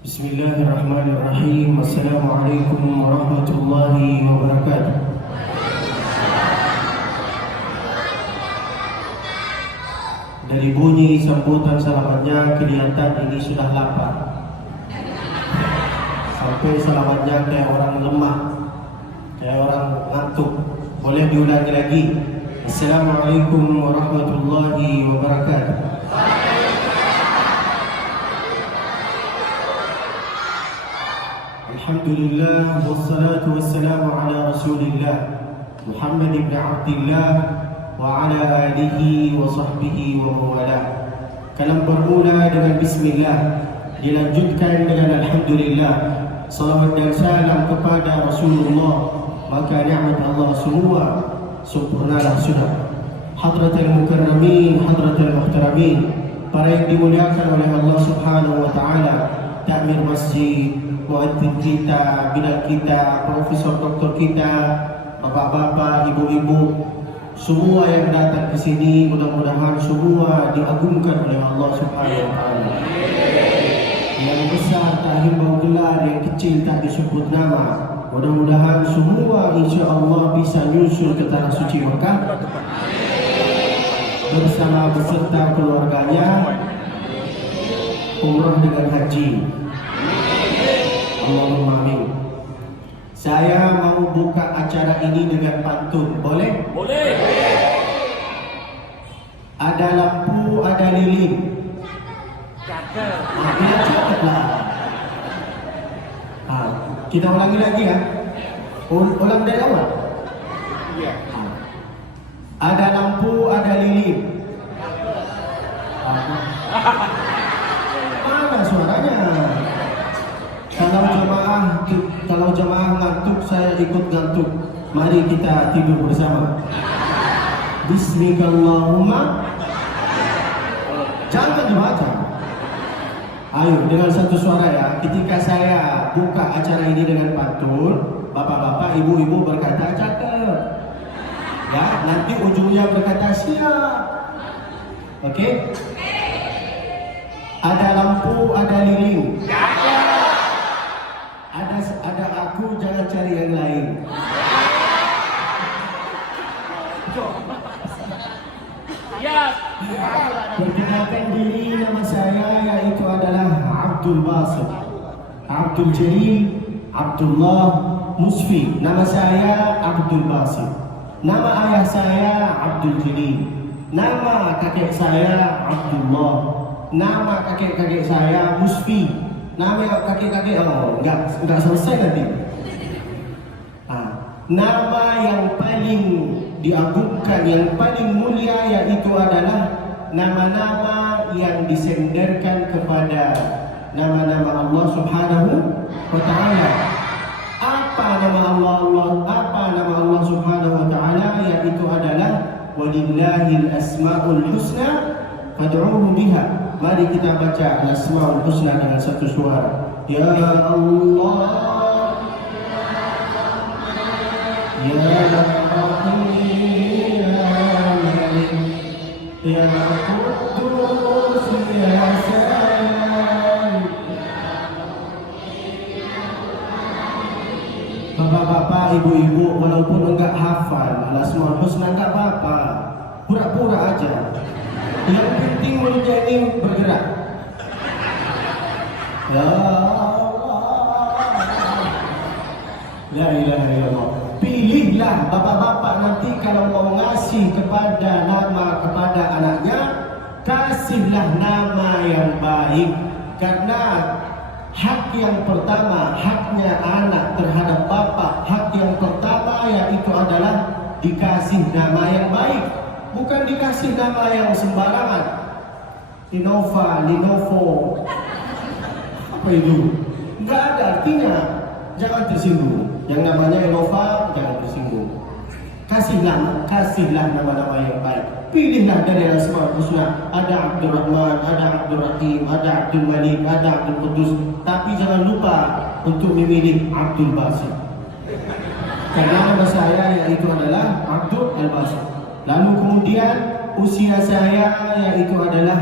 Bismillahirrahmanirrahim. Assalamualaikum warahmatullahi wabarakatuh. Dari bunyi sambutan selamatnya kelihatan ini sudah lapar. Sampai selamatnya kayak orang lemah, kayak orang ngantuk. Boleh diulangi lagi. Assalamualaikum warahmatullahi wabarakatuh. Alhamdulillah wassalatu wassalamu ala Rasulillah Muhammad ibn Abdillah wa ala alihi wa sahbihi wa mawalah. Kalam bermula dengan bismillah, dilanjutkan dengan alhamdulillah. Salawat dan salam kepada Rasulullah, maka nikmat Allah semua sempurnalah sudah. Hadratul mukarramin, hadratul muhtaramin, para yang dimuliakan oleh Allah Subhanahu wa taala, takmir masjid, muadzin kita, bilal kita, profesor doktor kita, bapak-bapak, ibu-ibu, semua yang datang ke sini, mudah-mudahan semua diagungkan oleh Allah Subhanahu wa taala. Yang besar tak himbau gelar, yang kecil tak disebut nama. Mudah-mudahan semua insya-Allah bisa nyusul ke tanah suci Mekah bersama beserta keluarganya umrah dengan haji. Allahumma amin. Saya mau buka acara ini dengan pantun, boleh? Boleh. Ada lampu, ada lilin. Bila cakaplah. Kita ulangi lagi ya. Ulang dari awal. Ada lampu, ada lilin. Mana suaranya? Kalau jemaah ngantuk, saya ikut ngantuk. Mari kita tidur bersama. Bismillahirrahmanirrahim. Jangan dibaca. Ayo dengan satu suara ya. Ketika saya buka acara ini dengan pantun, bapak-bapak, ibu-ibu berkata cakep. Ya, nanti ujungnya berkata siap. Oke? Ada lampu, ada lilin. Ada aku, jangan cari yang lain. Ya. Perkenalkan diri, nama saya yaitu adalah Abdul Basit, Abdul Jalil, Abdullah Musfi. Nama saya Abdul Basit. Nama ayah saya Abdul Jalil. Nama kakek saya Abdullah. Nama kakek-kakek saya Musfi. Nama kakek-kakek enggak selesai nanti. Nama yang paling diagungkan, yang paling mulia yaitu adalah nama-nama yang disenderkan kepada nama-nama Allah Subhanahu wa taala. Apa nama Allah Subhanahu wa taala? Yaitu adalah walillahil asmaul husna fad'uhu biha. Mari kita baca Asmaul Husna dengan satu suara. Ya Allah, Ya Rahim, Ya Qudus, Ya Salam. Bapak-bapak, ibu-ibu, walaupun enggak hafal Asmaul Husna enggak apa-apa, pura-pura aja. Yang penting mulutnya ini bergerak. Ya Allah, La ilaha illallah. Pilihlah bapak-bapak nanti kalau mau ngasih kepada nama kepada anaknya, kasihlah nama yang baik. Karena hak yang pertama, haknya anak terhadap bapak, hak yang pertama yaitu adalah dikasih nama yang baik. Bukan dikasih nama yang sembarangan. Innova, Lenovo, apa itu? Enggak ada artinya. Jangan tersinggung. Yang namanya Innova jangan tersinggung. Kasihlah nama-nama yang baik. Pilihlah dari Asmaul Husna. Ada Abdul Rahman, ada Abdul Rahim, ada Abdul Malik, ada Abdul Qudus. Tapi jangan lupa untuk memilih Abdul Basit. Karena nama saya yaitu adalah Abdul Basit. Lalu kemudian usia saya yaitu adalah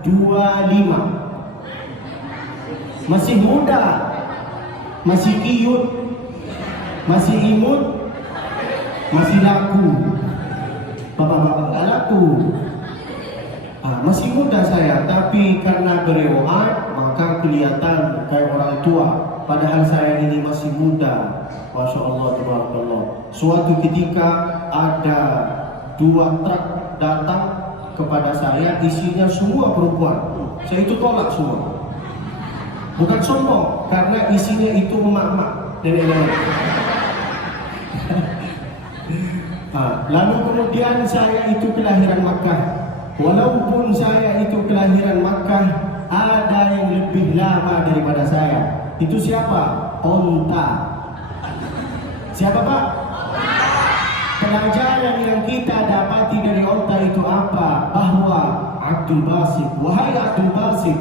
25. masih muda, masih cute, masih imut, masih laku. Bapak-bapak nggak laku. Masih muda saya, tapi karena berewokan maka kelihatan kayak orang tua. Padahal saya ini masih muda. Masya Allah, tabarakallah. Suatu ketika ada 2 truk datang kepada saya, isinya semua perempuan. Saya itu tolak semua. Bukan sombong, karena isinya itu emak-emak, nenek-nenek. Lalu kemudian saya itu kelahiran Makkah. Walaupun saya itu kelahiran Makkah, ada yang lebih lama daripada saya. Itu siapa? Onta. Siapa Pak? Pelajaran yang kita dapati dari onta itu apa? Bahwa Abdul Basit, wahai Abdul Basit,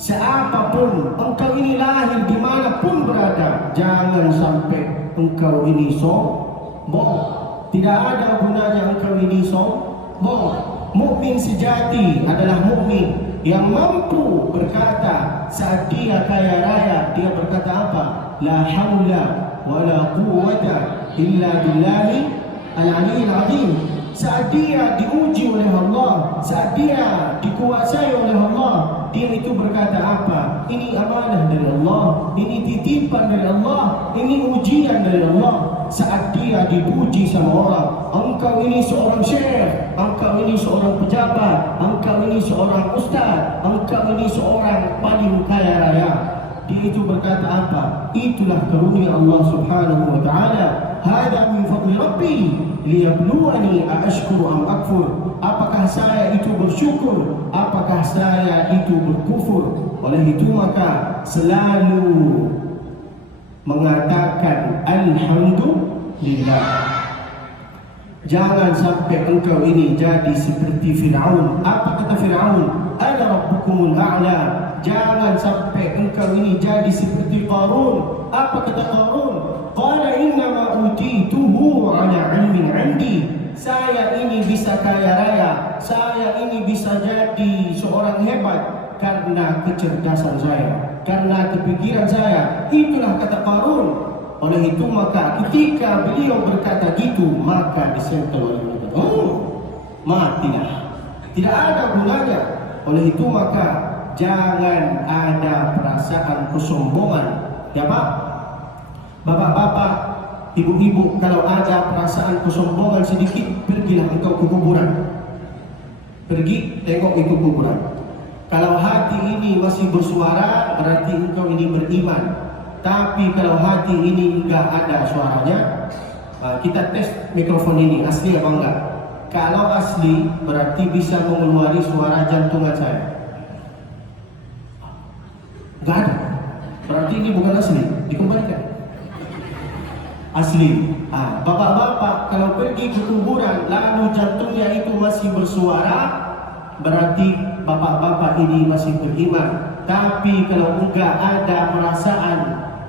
siapapun engkau ini lahir dimanapun berada, jangan sampai engkau ini sombong. Tidak ada gunanya engkau ini sombong. Mukmin sejati adalah mukmin yang mampu berkata saat dia kaya raya, dia berkata apa? La haula wa la quwwata illa billahi al-aliyyil azim. Saat dia diuji oleh Allah, saat dia dikuasai oleh Allah, dia itu berkata apa? Ini amanah dari Allah, ini titipan dari Allah, ini ujian dari Allah. Saat dia dipuji sama orang, engkau ini seorang syekh, engkau ini seorang pejabat, engkau ini seorang ustaz, engkau ini seorang paling kaya raya, dia itu berkata apa? Itulah karunia Allah Subhanahu wa taala. Hada min fadli Rabbi liyabluwani aashkuru am akfur. Apakah saya itu bersyukur? Apakah saya itu berkufur? Oleh itu maka selalu mengatakan alhamdulillah. Jangan sampai engkau ini jadi seperti Fir'aun. Apa kata Fir'aun? Ana rabbukumul a'la. Jangan sampai engkau ini jadi seperti Qarun. Apa kata Qarun? Qala innama utituhu ala ilmin 'indi. Saya ini bisa kaya raya, saya ini bisa jadi seorang hebat karena kecerdasan saya, karena kepikiran saya. Itulah kata Qarun. Oleh itu maka ketika beliau berkata gitu, maka disentuh oleh Allah. Matilah. Tidak ada gunanya. Oleh itu maka jangan ada perasaan kesombongan. Ya Pak? Bapak-bapak, ibu-ibu, kalau ada perasaan kesombongan sedikit, pergilah engkau ke kuburan. Pergi tengok itu kuburan. Kalau hati ini masih bersuara, berarti engkau ini beriman. Tapi kalau hati ini enggak ada suaranya, kita tes mikrofon ini asli apa enggak. Kalau asli, berarti bisa mengeluari suara jantungan saya. Enggak ada. Berarti ini bukan asli, dikembalikan. Asli. Bapak-bapak kalau pergi ke kuburan lalu jantungnya itu masih bersuara, berarti bapak-bapak ini masih beriman. Tapi kalau enggak ada perasaan,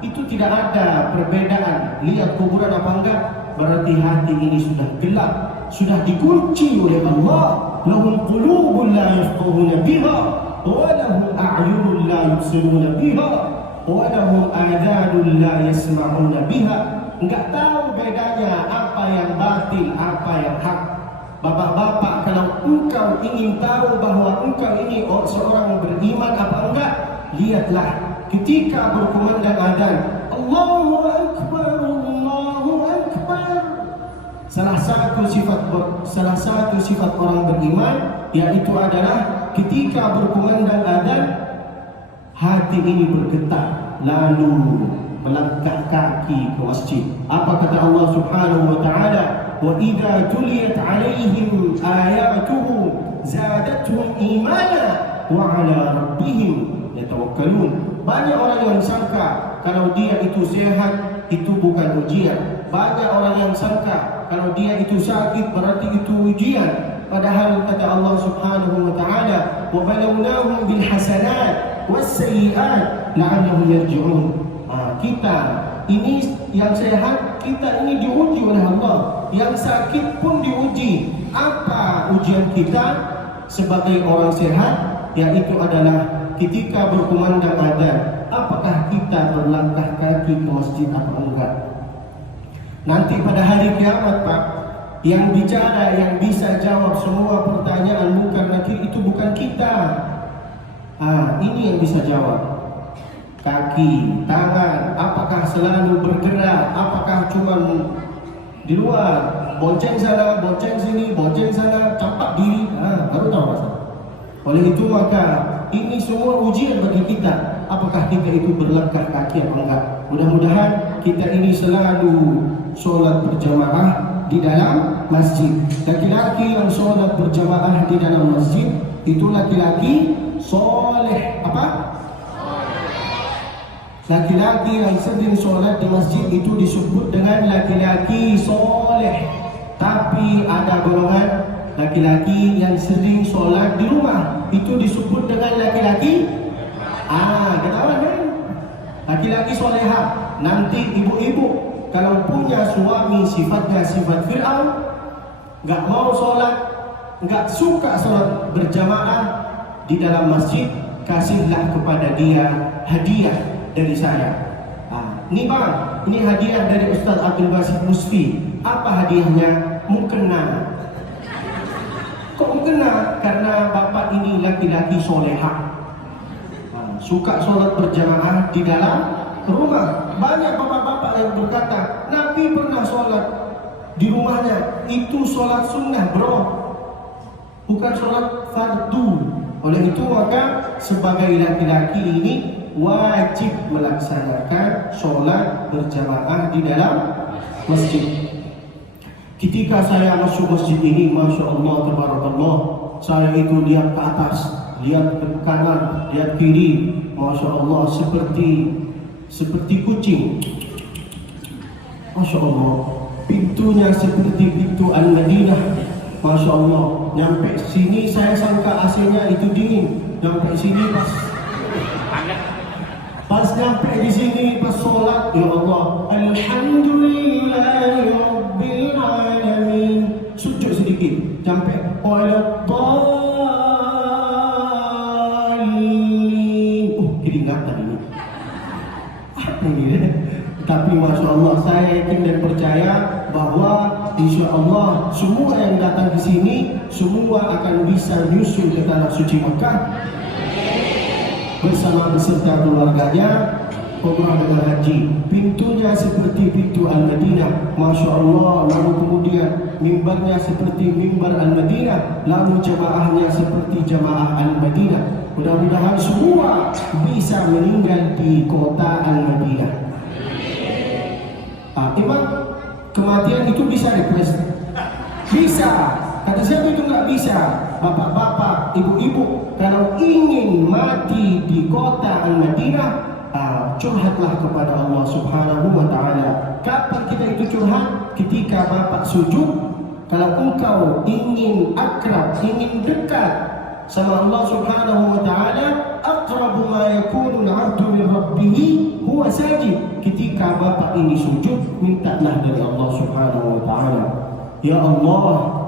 itu tidak ada perbedaan. Lihat kuburan apa enggak, berarti hati ini sudah gelap, sudah dikunci oleh Allah. Lahum qulubun la yafqahuna biha wa lahum a'yunun la yubsiruna biha wa lahum adhanun la yasma'una biha. Enggak tahu bedanya apa yang batil, apa yang hak. Bapak-bapak, kalau engkau ingin tahu bahwa engkau ini seorang beriman apa enggak, lihatlah ketika berkumandang adzan, Allahu Akbar, Allahu Akbar. Salah satu sifat orang beriman yaitu adalah ketika berkumandang adzan hati ini bergetar, lalu melangkah kaki ke masjid. Apa kata Allah Subhanahu wa taala? Wa idza tuliyat 'alaihim ayatuhu zadatuhum imana wa 'ala rabbihim yatawakkalun. Banyak orang yang sangka kalau dia itu sehat itu bukan ujian. Banyak orang yang sangka kalau dia itu sakit berarti itu ujian. Padahal kata Allah Subhanahu wa taala, wa balawnahum bil hasanat was sayyi'at la'allahum yarji'un. Kita ini yang sehat, kita ini diuji oleh Allah. Yang sakit pun diuji. Apa ujian kita sebagai orang sehat? Yaitu adalah ketika berkumandang adzan. Apa apakah kita berlangkah kaki ke masjid atau enggak? Nanti pada hari kiamat Pak, yang bicara, yang bisa jawab semua pertanyaan munkar nakir itu bukan kita. Ini yang bisa jawab. Kaki, tangan, apakah selalu bergerak, apakah cuma di luar, bonceng sana, bonceng sini, bonceng sana, campak diri, baru tahu masalah. Oleh itu maka ini semua ujian bagi kita, apakah kita itu berlangkah kaki atau enggak. Mudah-mudahan kita ini selalu sholat berjamaah di dalam masjid. Laki-laki yang sholat berjamaah di dalam masjid itu laki-laki soleh. Apa? Laki-laki yang sering sholat di masjid itu disebut dengan laki-laki soleh. Tapi ada golongan laki-laki yang sering sholat di rumah, itu disebut dengan laki-laki ketahuan kan? Laki-laki solehah. Nanti ibu-ibu kalau punya suami sifatnya sifat Fir'aun, nggak mau sholat, nggak suka sholat berjamaah di dalam masjid, kasihlah kepada dia hadiah dari saya. Ini bang, ini hadiah dari Ustaz Abdul Basit Musfi. Apa hadiahnya? Mukena. Kok mukena? Karena bapak ini laki-laki solehah, suka sholat berjamaah di dalam rumah. Banyak bapak-bapak yang berkata, Nabi pernah sholat di rumahnya, itu sholat sunnah bro, bukan sholat fardu. Oleh itu maka sebagai laki-laki ini wajib melaksanakan sholat berjamaah di dalam masjid. Ketika saya masuk masjid ini, Masya Allah, Tabarakallah, saya itu lihat ke atas, lihat ke kanan, lihat kiri, Masya Allah, seperti kucing. Masya Allah, pintunya seperti pintu Al-Madinah. Masya Allah, nyampe sini saya sangka AC-nya itu dingin, nyampe sini pas nyampe di sini pas sholat, ya Allah, Alhamdulillahi Rabbil Alamin, sujud sedikit, sampai waladhalin. Keringatan ini. Apa ini? Tapi Masya Allah, saya yakin dan percaya bahwa insya Allah semua yang datang ke sini semua akan bisa nyusul ke tanah suci Mekah bersama beserta keluarganya umrah dengan haji. Pintunya seperti pintu Al-Madinah, Masya Allah. Lalu kemudian mimbarnya seperti mimbar Al-Madinah, lalu jamaahnya seperti jamaah Al-Madinah. Mudah-mudahan semua bisa meninggal di kota Al-Madinah. Emang kematian itu bisa replace? Bisa. Kata siapa itu nggak bisa? Bapak-bapak, ibu-ibu, kalau ingin mati di kota Al-Madinah, curhatlah kepada Allah Subhanahu wa Ta'ala. Kapan kita itu curhat? Ketika bapak sujud. Kalau engkau ingin akrab, ingin dekat sama Allah Subhanahu wa Ta'ala, aqrabu ma yakunu al-'abdu min rabbih huwa sajid. Ketika bapak ini sujud, mintalah dari Allah Subhanahu wa Ta'ala, ya Allah,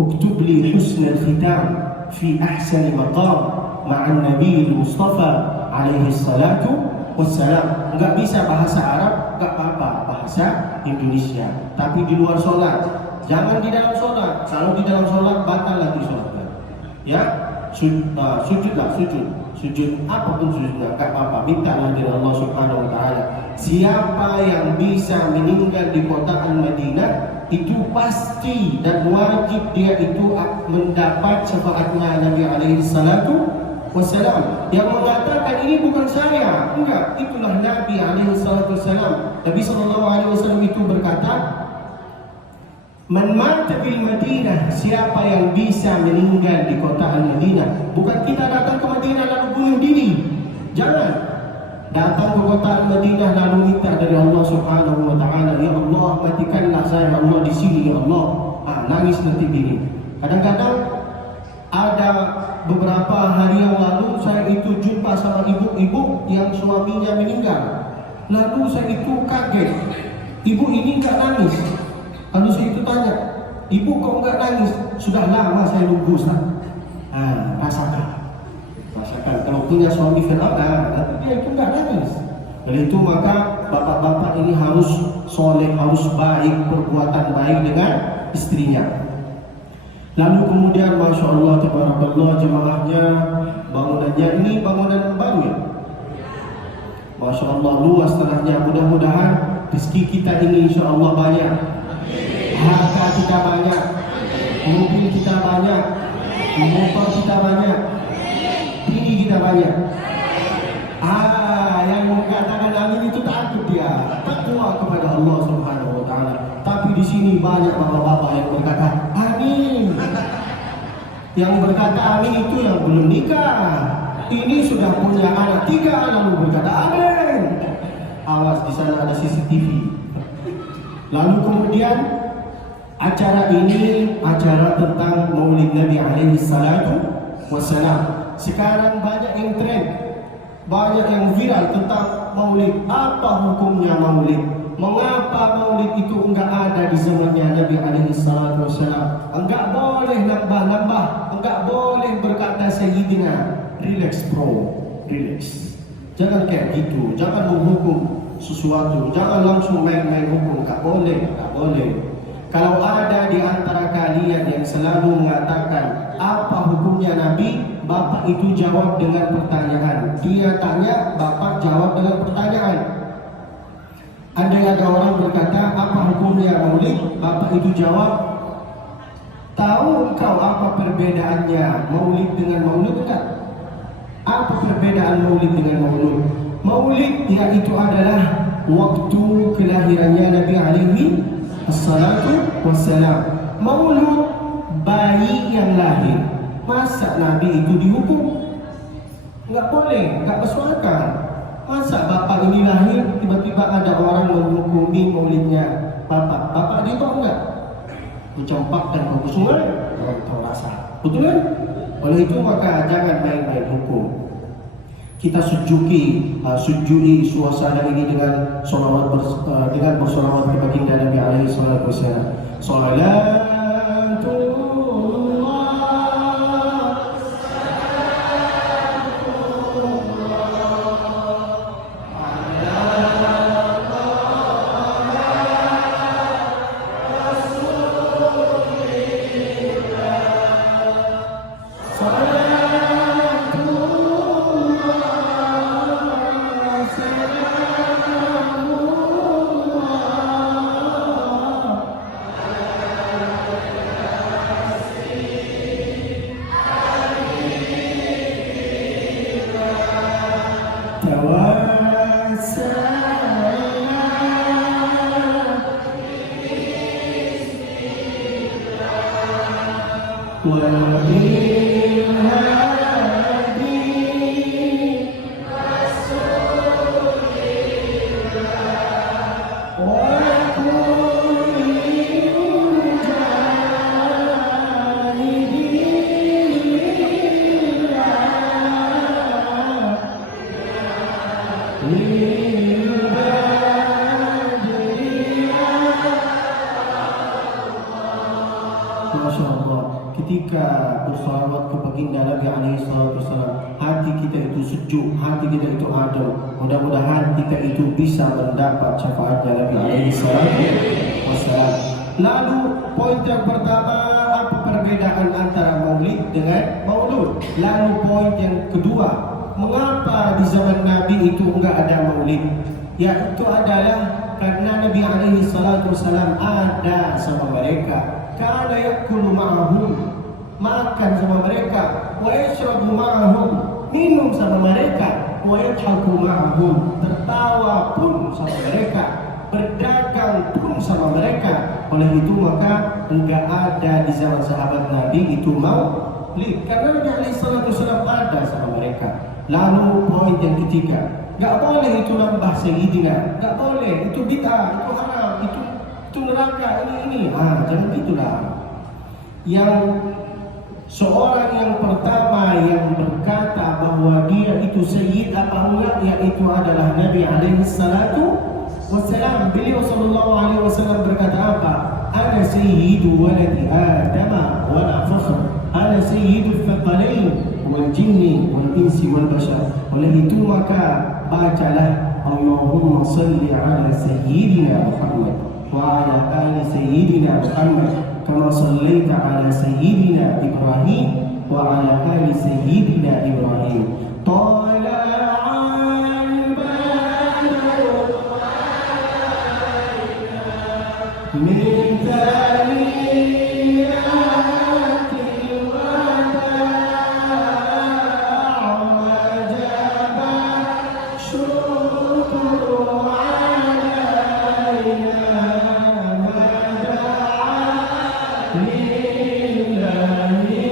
اكتب لي حسن الختام في أحسن مقام مع النبي المصطفى عليه الصلاة والسلام. Enggak bisa bahasa Arab, enggak apa-apa, bahasa Indonesia. Tapi di luar sholat, jangan di dalam sholat. Kalau di dalam sholat, batal lagi sholatnya. Ya, sujudlah, sujud apapun sujudnya, enggak apa-apa. Mintalah dari Allah Subhanahu wa Ta'ala. Siapa yang bisa meninggal di kota Al-Madinah, itu pasti dan wajib dia itu mendapat syafaatnya Nabi alaihi salatu wassalam. Yang mengatakan ini bukan saya, enggak, itulah Nabi alaihi salatu wassalam. Nabi sallallahu alaihi wasallam itu berkata, man mata bil Madinah, siapa yang bisa meninggal di kota Al-Madinah. Bukan kita datang ke Madinah lalu bunuh diri, jangan. Datang ke kota Al-Madinah lalu minta dari Allah Subhanahu wa Ta'ala, ya Allah, matikanlah saya Allah di sini, ya Allah. Nangis nanti gini. Kadang-kadang ada beberapa hari yang lalu saya itu jumpa sama ibu-ibu yang suaminya meninggal. Lalu saya itu kaget, ibu ini enggak nangis. Lalu saya itu tanya, ibu kok enggak nangis? Sudah lama saya nunggu, Ustaz. Rasakan Katakan kalau punya suami Fir'aun, tapi dia itu nggak nangis. Oleh itu maka bapak-bapak ini harus soleh, harus baik, perbuatan baik dengan istrinya. Lalu kemudian Masya Allah, tabarakallah, jemaahnya, bangunannya ini bangunan baru ya. Masya Allah, luas tanahnya. Mudah-mudahan rezeki kita ini insya Allah banyak, harta kita banyak, mobil kita banyak, motor kita banyak, bini kita banyak. Yang mengatakan amin itu takut dia, takwa kepada Allah Subhanahu Wa Taala. Tapi di sini banyak bapak-bapak yang berkata amin. Yang berkata amin itu yang belum nikah. Ini sudah punya anak 3 lalu berkata amin. Awas, di sana ada CCTV. Lalu kemudian acara ini acara tentang Maulid Nabi alaihi salatu wassalam. Sekarang banyak yang tren, banyak yang viral tentang Maulid. Apa hukumnya Maulid? Mengapa Maulid itu enggak ada di zamannya Nabi alaihi salatu wassalam? Enggak boleh nambah-nambah, enggak boleh berkata Sayyidina. Relax bro, relax. Jangan kayak gitu, jangan menghukum sesuatu, jangan langsung main-main hukum. Enggak boleh, enggak boleh. Kalau ada di antara kalian yang selalu mengatakan apa hukumnya Nabi, bapak itu jawab dengan pertanyaan. Dia tanya, bapak jawab dengan pertanyaan. Andai ada orang berkata apa hukumnya Maulid, bapak itu jawab, tahu engkau apa perbedaannya Maulid dengan Maulud enggak? Apa perbedaan Maulid dengan Maulud? Maulid yaitu adalah waktu kelahirannya Nabi alaihi assalatu wassalam. Maulud bayi yang lahir. Masa Nabi itu dihukum? Enggak boleh, enggak masuk akal. Masa bapak ini lahir tiba-tiba ada orang menghukumi maulidnya bapak? Bapak dia tahu enggak? Mencempakkan ke sungai, orang tahu rasa. Betul kan? Oleh itu maka jangan main-main hukum. Kita sujudi suasana ini dengan dengan bersolawat kepada baginda Nabi alaihi salatu wasallam. Masya Allah, ketika bersalawat ke baginda Nabi alaihi salatu wasallam, hati kita itu sejuk, hati kita itu adem. Mudah-mudahan kita itu bisa mendapat syafaatnya Nabi alaihi salatu wasallam. Lalu poin yang pertama, apa perbedaan antara maulid dengan maulud? Lalu poin yang kedua, mengapa di zaman Nabi itu enggak ada maulid? Yaitu adalah karena Nabi alaihi salatu wasallam ada sama mereka. Kana yakulu ma'ahum, makan sama mereka, wa yashrabu ma'ahum, minum sama mereka, wa yadhaku ma'ahum, tertawa pun sama mereka, berdagang pun sama mereka. Oleh itu maka enggak ada di zaman sahabat Nabi itu maulid, karena Nabi alaihi salatu wasallam ada sama mereka. Lalu poin yang ketiga, enggak boleh itu nambah sayyidina, enggak boleh, itu bid'ah, itu haram, itu neraka, ini. Jangan gitulah. Yang seorang yang pertama yang berkata bahwa dia itu sayyid apa enggak, yaitu adalah Nabi alaihi salatu wassalam. Beliau sallallahu alaihi wasallam berkata apa? Ana sayyidu waladi Adam wa la fakhr. Ana sayyidul thaqalain wal jinni wal insi wal bashar. Oleh itu maka bacalah Allahumma salli ala sayyidina Muhammad wa ala ali sayyidina Muhammad kama sallaita ala sayyidina Ibrahim wa ala ali sayyidina Ibrahim. Tala'al badru min thaniyatil wada' wajaba syukru alaina mada'a lillahi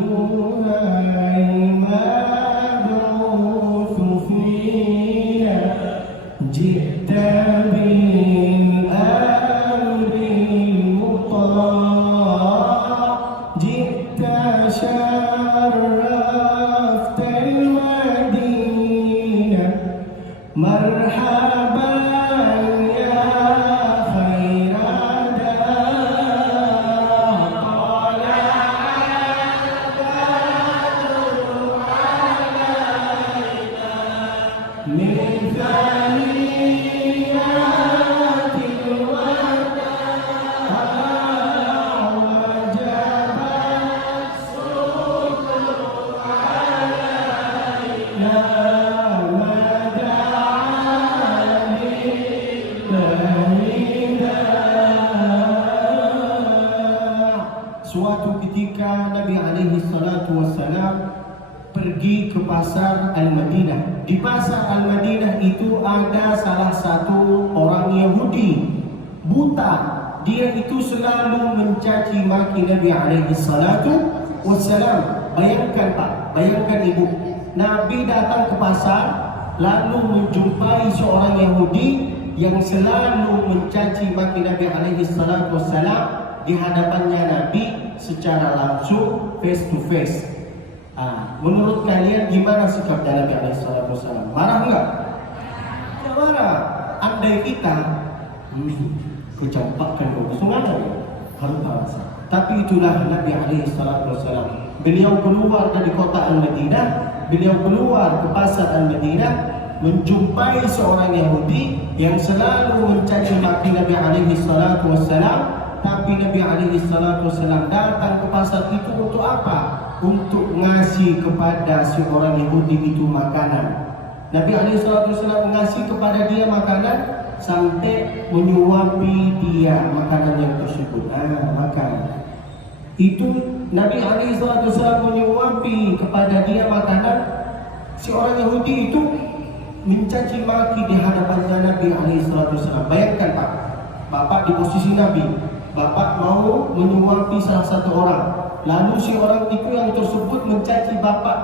ayyuhal mab'utsu fina ji'ta bil amri muta' ji'ta syarraftal madinah marhaban ya khairan min thaniyatil wada' wajaba syukru alaina mada'a lillahi da'. Suatu ketika Nabi alaihi salatu wassalam pergi ke pasar Al-Madinah. Di pasar Al-Madinah itu ada salah satu orang Yahudi buta. Dia itu selalu mencaci maki Nabi alaihi salatu wassalam. Bayangkan Pak, bayangkan Ibu, Nabi datang ke pasar lalu menjumpai seorang Yahudi yang selalu mencaci maki Nabi alaihi salatu wassalam di hadapannya Nabi secara langsung, face to face. Menurut kalian gimana sikap Nabi alaihissalatu wassalam? Marah enggak? Tidak marah. Andai kita kecampakkan kesungan harus. Tapi itulah Nabi alaihissalatu wassalam. Beliau keluar dari kota Al-Madinah, beliau keluar ke pasar Al-Madinah, menjumpai seorang Yahudi yang selalu mencaci maki Nabi alaihissalatu wassalam. Tapi Nabi alaihissalatu wassalam datang ke pasar itu untuk apa? Untuk ngasih kepada si orang Yahudi itu makanan. Nabi alaihissalatu wassalam ngasih kepada dia makanan sampai menyuapi dia makanan yang tersebut. Makan. Itu Nabi alaihissalatu wassalam menyuapi kepada dia makanan. Si orang Yahudi itu mencaci maki di hadapan Nabi alaihissalatu wassalam. Bayangkan Pak, Bapak di posisi Nabi, Bapak mau menyuapi salah satu orang, lalu si orang itu yang tersebut mencaci Bapak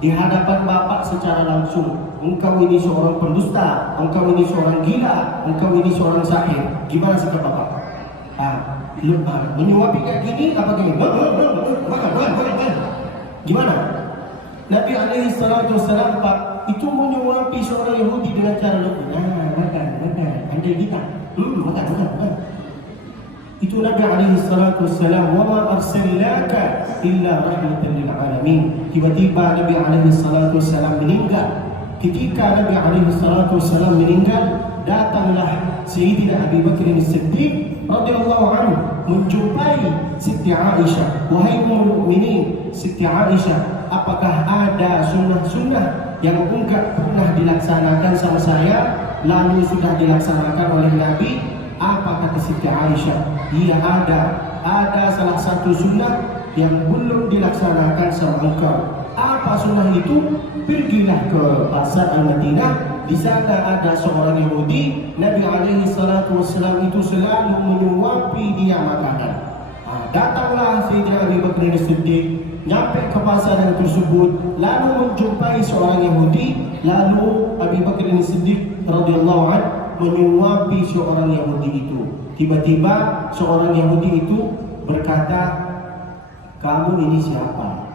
di hadapan Bapak secara langsung. Engkau ini seorang pendusta, engkau ini seorang gila, engkau ini seorang sahir. Gimana sikap Bapak? Menyuapi kayak gini apa gini? Gimana? Nabi alaihi salatu wassalam Pak itu menyuapi seorang Yahudi dengan cara makan, andai kita, makan. Itu Nabi alaihi salatu wassalam, wa ma arsalnaka illa rahmatan lil alamin. Tiba-tiba Nabi alaihi salatu wassalam meninggal. Ketika Nabi alaihi salatu wassalam meninggal, datanglah Sayyidina Abi Bakr As-Siddiq radhiyallahu anhu menjumpai Siti Aisyah. Wahai ummul mukminin, Siti Aisyah, apakah ada sunnah-sunnah yang enggak pernah dilaksanakan sama saya lalu sudah dilaksanakan oleh Nabi? Apa kata Siti Aisyah? Iya ada salah satu sunnah yang belum dilaksanakan sama engkau. Apa sunnah itu? Pergilah ke pasar Al-Madinah. Di sana ada seorang Yahudi. Nabi alaihi salatu wassalam itu selalu menyuapi dia makanan. Datanglah Sayyidina Abi Bakr As-Siddiq, nyampe ke pasar yang tersebut, lalu menjumpai seorang Yahudi. Lalu Abi Bakr As-Siddiq radhiyallahu anhu menyuapi seorang Yahudi itu. Tiba-tiba seorang Yahudi itu berkata, kamu ini siapa?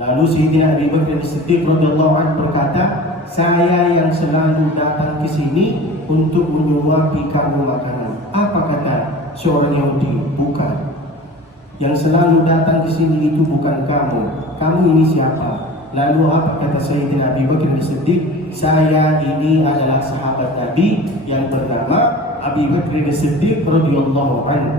Lalu Sayyidina Abi Bakr As-Siddiq radhiyallahu anhu berkata, saya yang selalu datang ke sini untuk menyuapi kamu makanan. Apa kata seorang Yahudi? Bukan. Yang selalu datang ke sini itu bukan kamu. Kamu ini siapa? Lalu apa kata Sayyidina Abi Bakar As-Siddiq? Saya ini adalah sahabat Nabi yang bernama Abi Bakar As-Siddiq radhiyallahu anhu.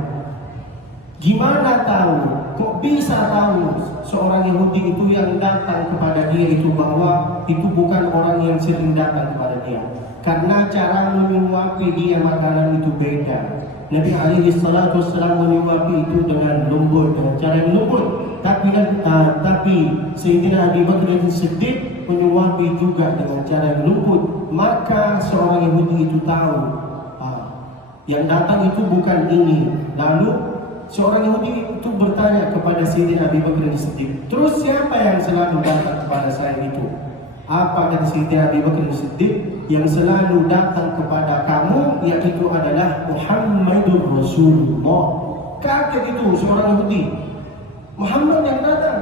Gimana tahu? Kok bisa tahu seorang Yahudi itu yang datang kepada dia itu bahwa itu bukan orang yang sering datang kepada dia? Karena cara menyuapi dia makanan itu beda. Nabi alaihi salatu wassalam menyuapi itu dengan lembut, dengan cara yang lembut. Tapi Sayyidina Abi Bakar As-Siddiq menyuapi juga dengan cara yang lembut. Maka seorang Yahudi itu tahu yang datang itu bukan ini. Lalu seorang Yahudi itu bertanya kepada Sayyidina Abi Bakar As-Siddiq, terus siapa yang selalu datang kepada saya itu? Apa kata Sayyidina Abi Bakar As-Siddiq? Yang selalu datang kepada kamu yaitu adalah Muhammadur Rasulullah. Kaget itu seorang Yahudi. Muhammad yang datang.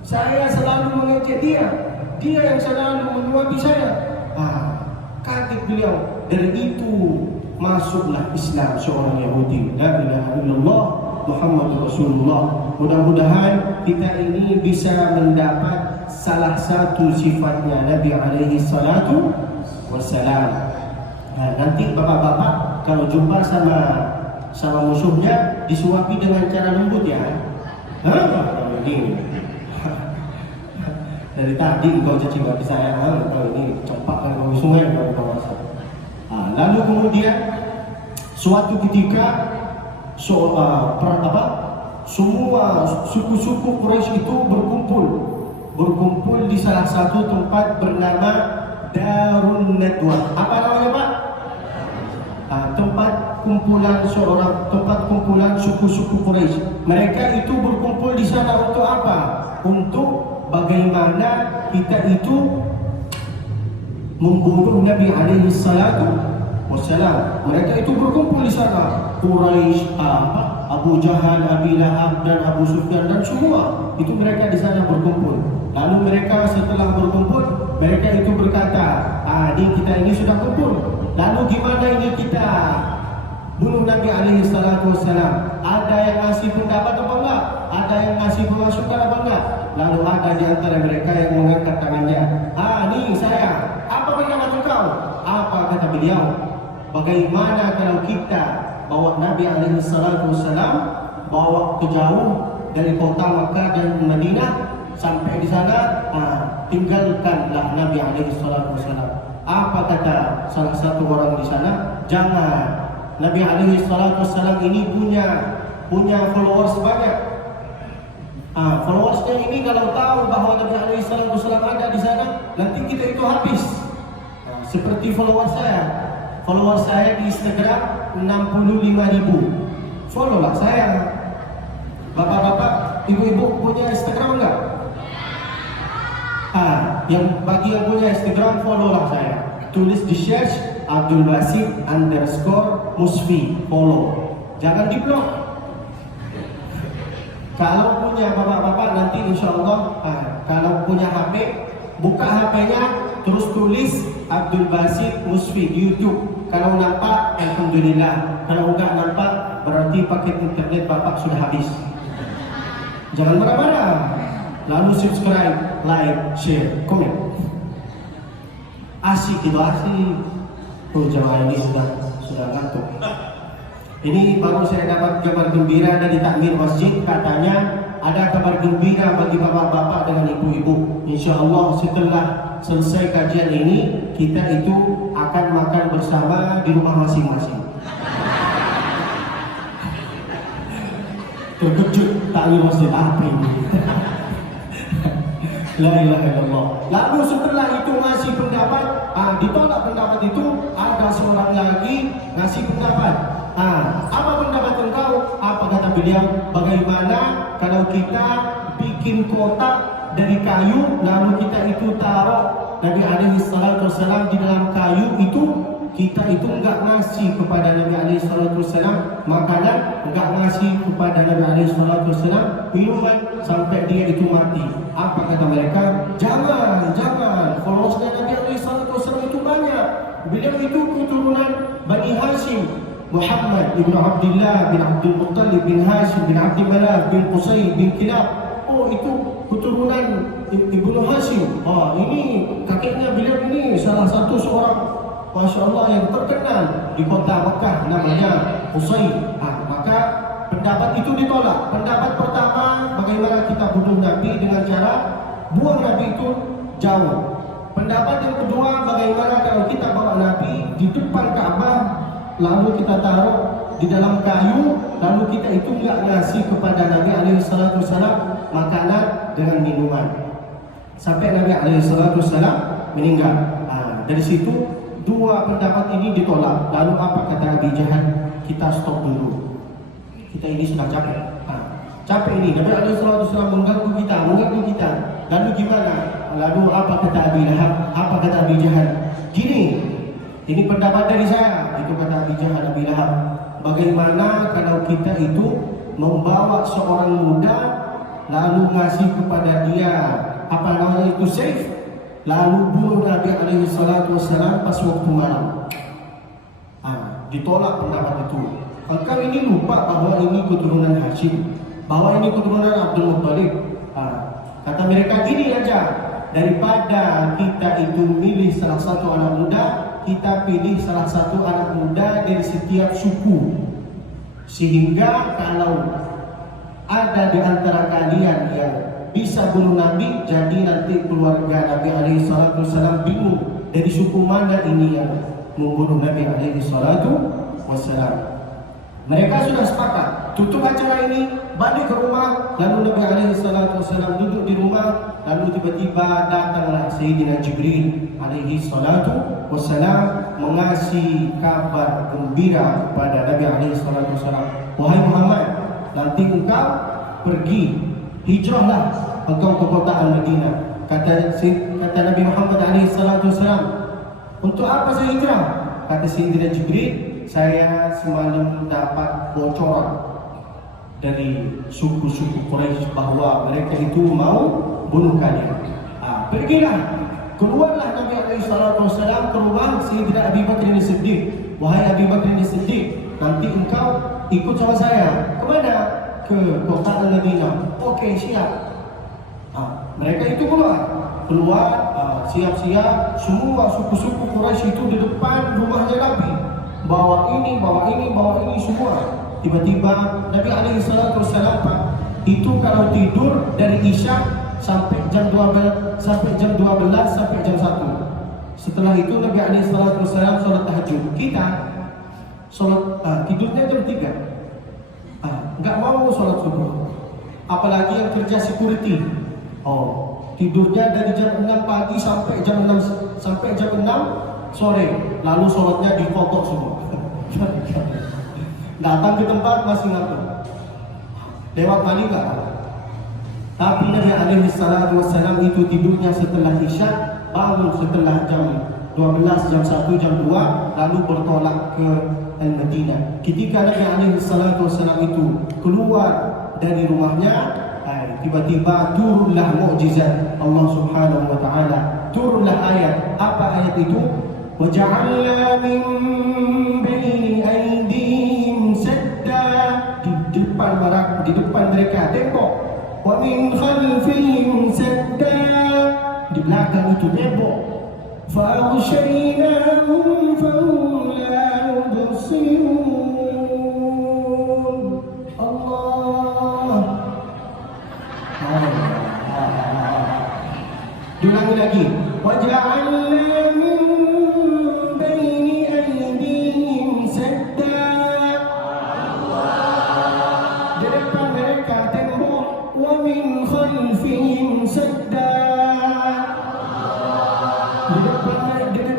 Saya selalu mengejek dia. Dia yang selalu menyuapi saya. Kaget beliau. Dari itu masuklah Islam seorang Yahudi. La ilaha illallah Muhammadur Rasulullah. Mudah-mudahan kita ini bisa mendapat salah satu sifatnya Nabi alaihi salatu wassalam. Nanti bapak-bapak kalau jumpa sama musuhnya disuapi dengan cara lembut ya. Ini dari tadi kau caci maki saya, kau ini campak kan kau sungai kau kawasan. Lalu kemudian suatu ketika semua suku-suku Quraisy itu berkumpul di salah satu tempat bernama Darun Nadwa. Apa namanya Pak? Tempat kumpulan suku-suku Quraisy. Mereka itu berkumpul di sana untuk apa? Untuk bagaimana kita itu membunuh Nabi alaihi salatu wassalam. Mereka itu berkumpul di sana. Quraisy, Abu Jahal, Abi Lahab dan Abu Sufyan dan semua itu mereka di sana berkumpul. Lalu mereka setelah berkumpul, mereka itu berkata, kita ini sudah kumpul. Lalu gimana ini kita bunuh Nabi alaihi salatu wassalam? Ada yang ngasih pendapat apa enggak? Ada yang ngasih pemasukan apa enggak? Lalu ada di antara mereka yang mengangkat tangannya. Ini saya. Apa pendapat engkau? Apa kata beliau? Bagaimana kalau kita bawa Nabi alaihi salatu wassalam bawa ke jauh dari kota Makkah dan Madinah sampai di sana, tinggalkanlah Nabi alaihi salatu wassalam. Apa kata salah satu orang di sana? Jangan. Nabi alaihi salatu wassalam ini punya followers banyak. Followersnya ini kalau tahu bahwa Nabi alaihi salatu wassalam ada di sana, nanti kita itu habis. Seperti followers saya di Instagram 65.000. Follow lah saya. Bapak-bapak, ibu-ibu punya Instagram enggak? Yang bagi yang punya Instagram, follow lah saya. Tulis di search Abdul Basit _Musfi, follow. Jangan di blok. Kalau punya bapak-bapak nanti insya Allah, kalau punya HP, buka HP-nya, terus tulis Abdul Basit Musfi di YouTube. Kalau nampak, alhamdulillah. Kalau enggak nampak, berarti paket internet bapak sudah habis. Jangan marah-marah. Lalu subscribe, like, share, komen. Asik itu asik. Jamaah ini sudah ngantuk. Ini baru saya dapat kabar gembira dari takmir masjid. Katanya ada kabar gembira bagi bapak-bapak dengan ibu-ibu. Insya Allah setelah selesai kajian ini, kita itu akan makan bersama di rumah masing-masing. Terkejut takmir masjid, apa ini? La ilaha illallah. Lalu setelah itu ngasih pendapat, ditolak pendapat itu, ada seorang lagi ngasih pendapat. Apa pendapat engkau? Apa kata beliau? Bagaimana kalau kita bikin kotak dari kayu, lalu kita itu taruh Nabi alaihi salatu wassalam di dalam kayu itu, kita itu enggak ngasih kepada Nabi alaihi salatu wassalam makanan, enggak ngasih kepada Nabi alaihi salatu wassalam minuman sampai dia itu mati. Apa kata mereka? Jangan. Followersnya Nabi alaihi salatu wassalam itu banyak. Beliau itu keturunan Bani Hashim. Muhammad ibn Abdullah bin Abdul Muttalib bin Hashim bin Abdi Manaf bin Qusay bin Kilab. Oh, itu keturunan Ibnu Hashim. Oh, ini kakeknya beliau ini salah satu seorang Masya Allah yang terkenal di kota Mekah, namanya Qusay. Maka pendapat itu ditolak. Pendapat pertama, bagaimana kita bunuh Nabi dengan cara buang Nabi itu jauh. Pendapat yang kedua, bagaimana kalau kita bawa Nabi di depan Ka'bah, lalu kita taruh di dalam kayu, lalu kita itu nggak ngasih kepada Nabi alaihissalatu wassalam makanan dengan minuman sampai Nabi alaihissalatu wassalam meninggal. Dari situ dua pendapat ini ditolak. Lalu apa kata Abi Jahal? Kita stop dulu. Kita ini sudah capek. Capek ini. Nabi alaihissalatu wassalam mengganggu kita. Lalu gimana? Lalu apa kata Abi Lahab? Apa kata Abi Jahal? Gini, ini pendapat dari saya. Itu kata Abi Jahal, Abi Lahab. Bagaimana kalau kita itu membawa seorang muda lalu ngasih kepada dia apa namanya itu safe, lalu bunuh Nabi alaihi salatu wassalam pas waktu malam. Ditolak pendapat itu. Engkau ini lupa bahwa ini keturunan Hashim, bahwa ini keturunan Abdul Muttalib. Kata mereka gini aja, daripada kita itu milih salah satu anak muda, kita pilih salah satu anak muda dari setiap suku, sehingga kalau ada di antara kalian yang bisa bunuh Nabi, jadi nanti keluarga Nabi alaihi salatu wassalam bingung dari suku mana ini yang membunuh Nabi alaihi salatu wassalam. Mereka sudah sepakat tutup acara ini, balik ke rumah. Lalu Nabi alaihi salatu wassalam duduk di rumah. Lalu tiba-tiba datanglah Sayyidina Jibril alaihi salatu wassalam mengasih kabar gembira kepada Nabi alaihi salatu wassalam. Wahai Muhammad, nanti engkau pergi, hijrahlah engkau ke kota Al-Madinah. Kata Nabi Muhammad alaihi salatu wassalam, untuk apa saya hijrah? Kata Sayyidina Jibril, saya semalam dapat bocoran dari suku-suku Quraisy bahwa mereka itu mau bunuh kalian. Pergilah, keluarlah Nabi alaihi salatu wassalam ke rumah Sayyidina Abi Bakr As-Siddiq. Wahai Abi Bakr As-Siddiq, nanti engkau ikut sama saya. Kemana? Ke kota Al-Madinah. Oke, siap. Mereka itu keluar, siap-siap. Semua suku-suku Quraisy itu di depan rumahnya Nabi. Bawa ini semua. Tiba-tiba Nabi alaihi salatu wassalam itu kalau tidur dari Isya sampai jam 12 sampai jam 1. Setelah itu Nabi alaihi salatu wassalam sholat tahajud. Kita sholat tidurnya jam 3. Nggak mau sholat subuh. Apalagi yang kerja security. Tidurnya dari jam 6 pagi sampai jam 6 sore. Lalu sholatnya dipotong semua. Datang ke tempat masih ngantuk. Lewat kali enggak? Tapi Nabi alaihi salatu wassalam itu tidurnya setelah Isya, bangun setelah jam 12, jam 1, jam 2, lalu bertolak ke Al-Madinah. Ketika Nabi alaihi salatu wassalam itu keluar dari rumahnya, tiba-tiba turunlah mukjizat Allah Subhanahu wa taala. Turunlah ayat. Apa ayat itu? وَجَعَلْنَا مِنْ بَيْنِ أَيْدِيهِمْ سَدًّا, di depan mereka tembok. وَمِنْ خَلْفِهِمْ سَدًّا, di belakang itu tembok. فَأَغْشَيْنَاهُمْ فَهُمْ لَا يُبْصِرُونَ. Allah. Diulangi lagi. وَجَعَلْنَا مِنْ بَيْنِ أَيْدِيهِمْ سَدًّا, di depan mereka tembok. وَمِنْ خَلْفِهِمْ سَدًّا,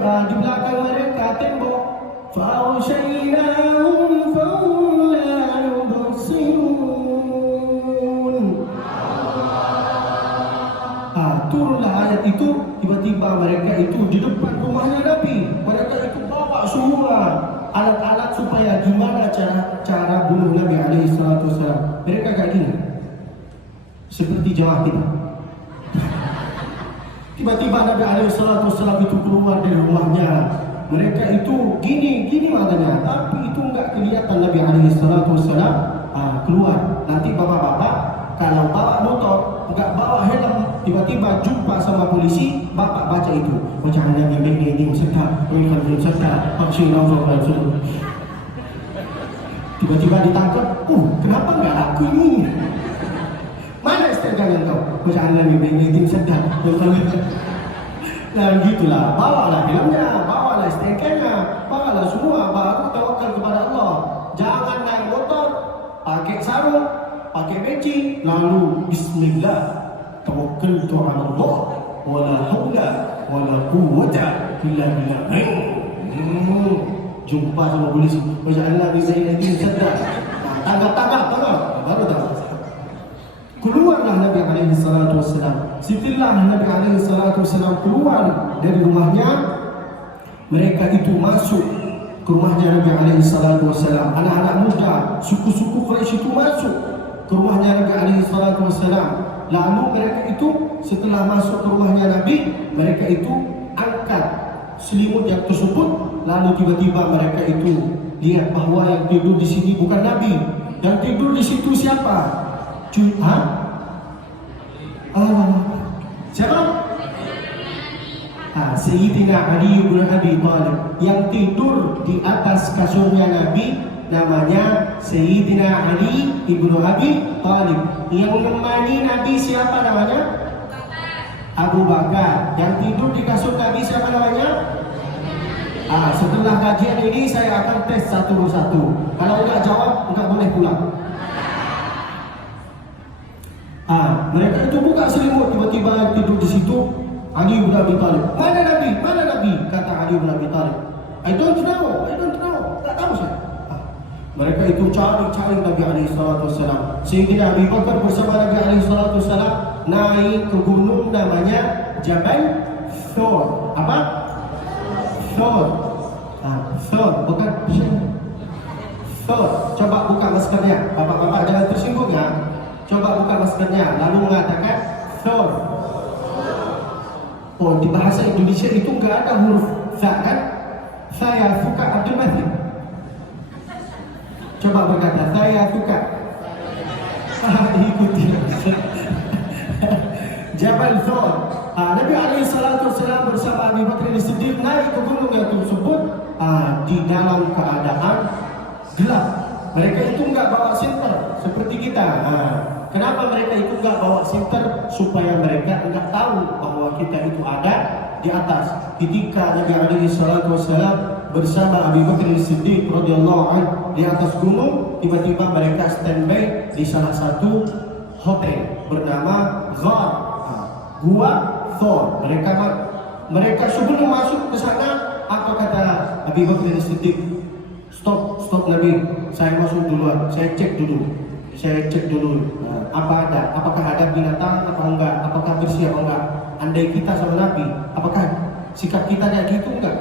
di belakang mereka tembok. فَأَغْشَيْنَاهُمْ فَهُمْ لَا يُبْصِرُونَ. Turunlah ayat itu. Tiba-tiba mereka itu di depan rumahnya Nabi. Mereka itu bawa semua alat-alat supaya gimana cara bunuh Nabi alaihi salatu wassalam. Mereka kayak gini, seperti jamaah kita. Tiba-tiba Nabi alaihi salatu wassalam itu keluar dari rumahnya. mereka itu gini maknanya, tapi itu enggak kelihatan Nabi alaihi salatu wassalam keluar. Nanti bapak-bapak kalau bawa motor enggak bawa helm, tiba-tiba jumpa sama polisi, bapak baca itu, bacaan Nabi ini sedap, ini sedap, tiba-tiba ditangkap, kenapa enggak aku ini? Mana STNK kau? Bacaan Nabi ini sedap. Dan gitulah, bawalah filmnya, bawalah STNK-nya, bawalah semua, baru tawakal kepada Allah. Jangan naik motor, pakai sarung, pakai peci, lalu Bismillah, tawakkaltu ala Allah, wala haula wala quwwata illa billah. Jumpa sama polisi, bacaan Nabi ini sedap. Tangkap, baru tahu. Keluarlah Nabi alaihi salatu wassalam. Setelah Nabi alaihi salatu wassalam keluar dari rumahnya, mereka itu masuk ke rumahnya Nabi alaihi salatu wassalam. Anak-anak muda, suku-suku Quraisy itu masuk ke rumahnya Nabi alaihi salatu wassalam. Lalu mereka itu setelah masuk ke rumahnya Nabi, mereka itu angkat selimut yang tersebut. Lalu tiba-tiba mereka itu lihat bahwa yang tidur di sini bukan Nabi. Yang tidur di situ siapa? Siapa? Sayyidina Ali bin Abi Thalib. Yang tidur di atas kasurnya Nabi namanya Sayyidina Ali bin Abi Thalib. Yang menemani Nabi siapa namanya? Abu Bakar. Yang tidur di kasur Nabi siapa namanya? Setelah kajian ini saya akan tes satu persatu. Kalau enggak jawab, enggak boleh pulang. Mereka itu buka selimut, tiba-tiba yang tidur di situ Ali bin Abi Thalib. Mana Nabi? Mana Nabi? Kata Ali bin Abi Thalib. I don't know. Tak tahu saya. Mereka itu cari Nabi alaihi salatu wassalam. Sehingga Abu Bakar bersama Nabi alaihi salatu wassalam naik ke gunung namanya Jabal Thor. Apa? Thor. Thor, bukan Thor. Coba buka maskernya. Bapak-bapak jangan tersinggung ya. Coba buka maskernya, lalu mengatakan Thor. Di bahasa Indonesia itu enggak ada huruf za kan? Saya suka Abdul Masih. Coba berkata, saya suka. Ikuti. Jabal Thor. Nabi alaihi salatu wassalam bersama Abu Bakar As-Siddiq naik ke gunung yang tersebut di dalam keadaan gelap. Mereka itu enggak bawa senter seperti kita. Kenapa mereka itu enggak bawa senter? Supaya mereka enggak tahu bahwa kita itu ada di atas. Ketika Nabi alaihi salatu wassalam bersama Abu Bakar As-Siddiq radhiyallahu anhu di atas gunung, tiba-tiba mereka standby di salah satu hotel bernama Ghar, Gua Thor. Mereka sebelum masuk ke sana, apa kata Abu Bakar As-Siddiq? Stop Nabi, saya masuk duluan, saya cek dulu. Apakah ada binatang apa enggak, apakah bersih apa enggak. Andai kita sama Nabi, apakah sikap kita kayak gitu enggak?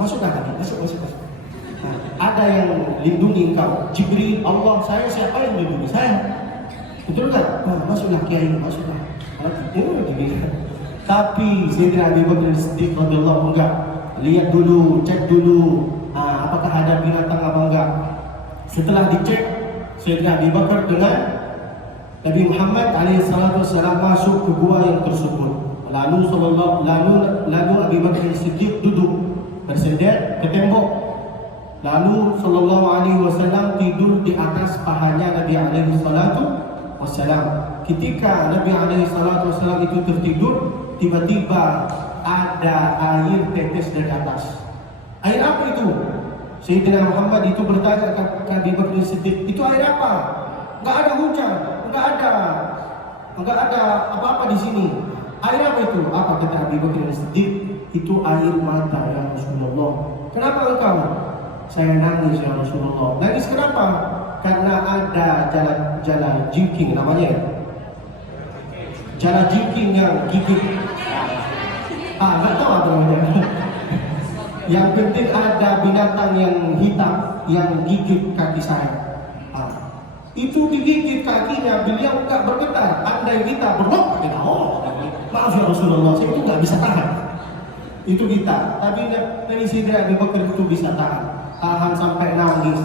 Masuk. Ada yang lindungi engkau, Jibril, Allah, saya siapa yang lindungi saya? Betul enggak? Masuklah Kiai, masuklah. Tapi Sayyidina Abu Bakar As-Siddiq radhiyallahu enggak. Lihat dulu, cek dulu, apakah ada binatang apa enggak. Setelah dicek, Sayyidina Abu Bakar dengan Nabi Muhammad alaihi salatu wassalam masuk ke gua yang tersebut. Lalu Abu Bakar As-Siddiq duduk bersender ke tembok. Lalu sallallahu alaihi wasallam tidur di atas pahanya Nabi alaihi salatu wassalam. Ketika Nabi alaihi salatu wassalam itu tertidur, tiba-tiba ada air tetes dari atas. Air apa itu? Sayyidina Muhammad itu bertanya ke Abu Bakar As-Siddiq, itu air apa? Enggak ada hujan, enggak ada apa-apa di sini. Air apa itu? Apa kata Abu Bakar As-Siddiq? Itu air mata ya Rasulullah. Kenapa engkau? Saya nangis ya Rasulullah. Nangis kenapa? Karena ada jalan jingking namanya. Jalan jingking yang gigit. Enggak tahu apa namanya. Yang penting ada binatang yang hitam yang gigit kaki saya. Itu digigit kakinya, beliau enggak bergetar. Andai kita berlok, maaf ya Rasulullah, saya itu enggak bisa tahan. Itu kita. Tapi Nabi Sayyidina Abu Bakar itu bisa tahan sampai nangis.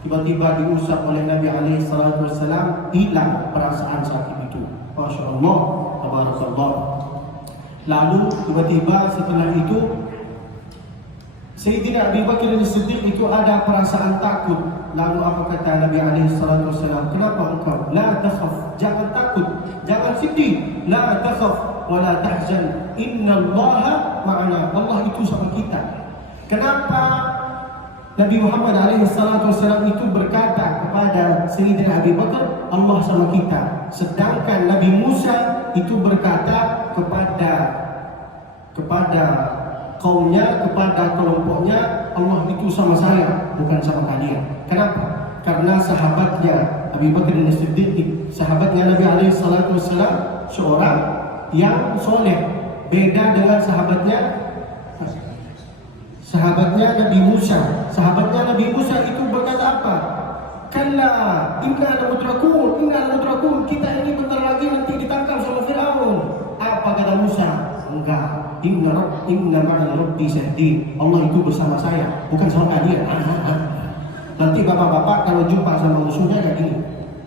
Tiba-tiba diusap oleh Nabi alaihi salatu wassalam, hilang perasaan sakit itu. Masya Allah, tabarakallah. Lalu tiba-tiba setelah itu Sayyidina Abu Bakar As-Siddiq itu ada perasaan takut. Lalu apa kata Nabi alaihi salatu wassalam? Kenapa engkau? La takhaf, jangan takut, jangan sedih. La takhaf wa la tahzan, innallaha ma'ana. Allah itu sama kita. Kenapa Nabi Muhammad alaihi salatu wassalam itu berkata kepada Sayyidina Abu Bakar, Allah sama kita. Sedangkan Nabi Musa itu berkata kepada kaumnya, kepada kelompoknya, Allah itu sama saya, bukan sama kalian. Kenapa? Karena sahabatnya Abu Bakar As-Siddiq, sahabatnya Nabi alaihi salatu wassalam, seorang yang soleh, beda dengan sahabatnya Nabi Musa. Sahabatnya Nabi Musa itu berkata apa? Kalla inna lamudrakun, kita ini bentar lagi nanti ditangkap sama Firaun. Apa kata Musa? Enggak, inna ma'ana rabbi sahdin. Allah itu bersama saya, bukan sama kalian. Nanti bapak-bapak kalau jumpa sama musuhnya kayak gini,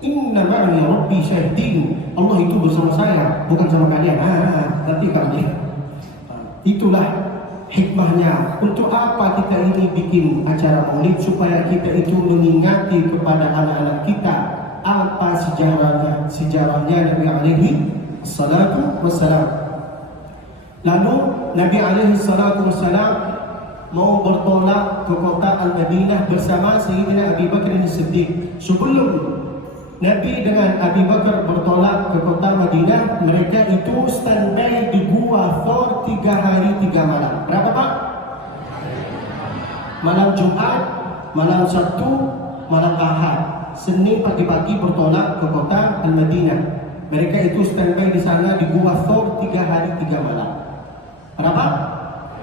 inna ma'ana rabbi sahdin. Allah itu bersama saya, bukan sama kalian. Nanti kalian. Itulah hikmahnya. Untuk apa kita ini bikin acara maulid? Supaya kita itu mengingati kepada anak-anak kita apa sejarahnya Nabi alaihi salatu wassalam. Lalu Nabi alaihi salatu wassalam mau bertolak ke kota Al-Madinah bersama Sayyidina Abu Bakar As-Siddiq. Sebelum Nabi dengan Abu Bakar bertolak ke kota Madinah, mereka itu standby di Gua Thawr 3 hari 3 malam. Berapa Pak? Malam Jumat, malam Sabtu, malam Ahad. Senin pagi-pagi bertolak ke kota Al-Madinah. Mereka itu standby di sana di Gua Thawr 3 hari 3 malam. Berapa?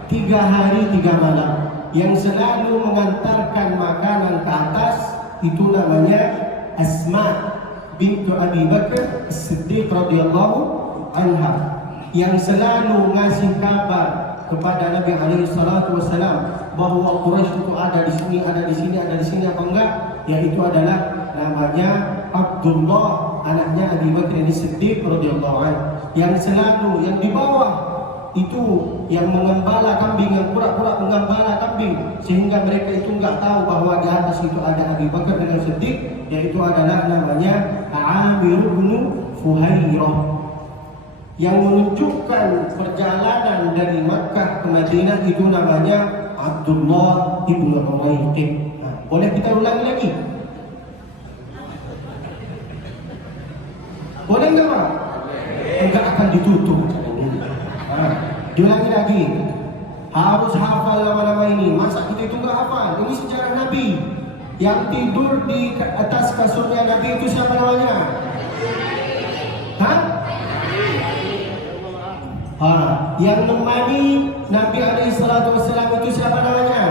3 hari 3 malam. Yang selalu mengantarkan makanan ke atas itu namanya Asma bintu Abi Bakar As-Siddiq radhiyallahu anha, yang selalu ngasih kabar kepada Nabi alaihi salatu wasalam bahwa Quraisy itu ada di sini, ada di sini, ada di sini apa enggak? Yaitu adalah namanya Abdullah, anaknya Abi Bakar As-Siddiq radhiyallahu anhu, yang selalu yang di bawah itu yang mengembala kambing, yang pura-pura mengembala kambing, sehingga mereka itu enggak tahu bahwa di atas itu ada Abu Bakar dengan Siddiq, yaitu adalah namanya Amir bin Fuhairah, yang menunjukkan perjalanan dari Makkah ke Madinah itu namanya Abdullah ibn Uraiqib. Boleh kita ulangi lagi? Boleh enggak Pak? Enggak akan ditutup. Diulangi lagi. Harus hafal nama-nama ini. Masa kita itu nggak hafal? Ini sejarah Nabi. Yang tidur di atas kasurnya Nabi itu siapa namanya? Yang menemani Nabi alaihi salatu wassalam itu siapa namanya?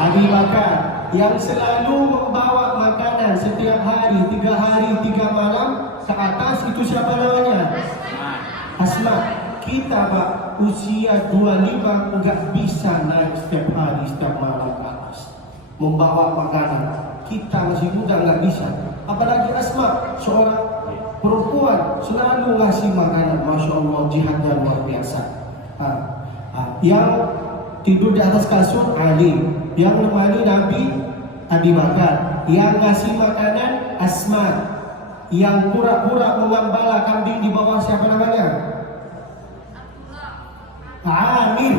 Abu Bakar. Yang selalu membawa makanan setiap hari 3 hari 3 malam ke atas itu siapa namanya? Asma. Kita Pak, usia 25 enggak bisa naik setiap hari, setiap malam ke atas membawa makanan. Kita masih muda enggak bisa. Apalagi Asma, seorang perempuan selalu ngasih makanan. Masya Allah, jihadnya luar biasa. Yang tidur di atas kasur Ali, yang menemani Nabi Abu Bakar, yang ngasih makanan Asma, yang pura-pura mengembala kambing di bawah siapa namanya? Amir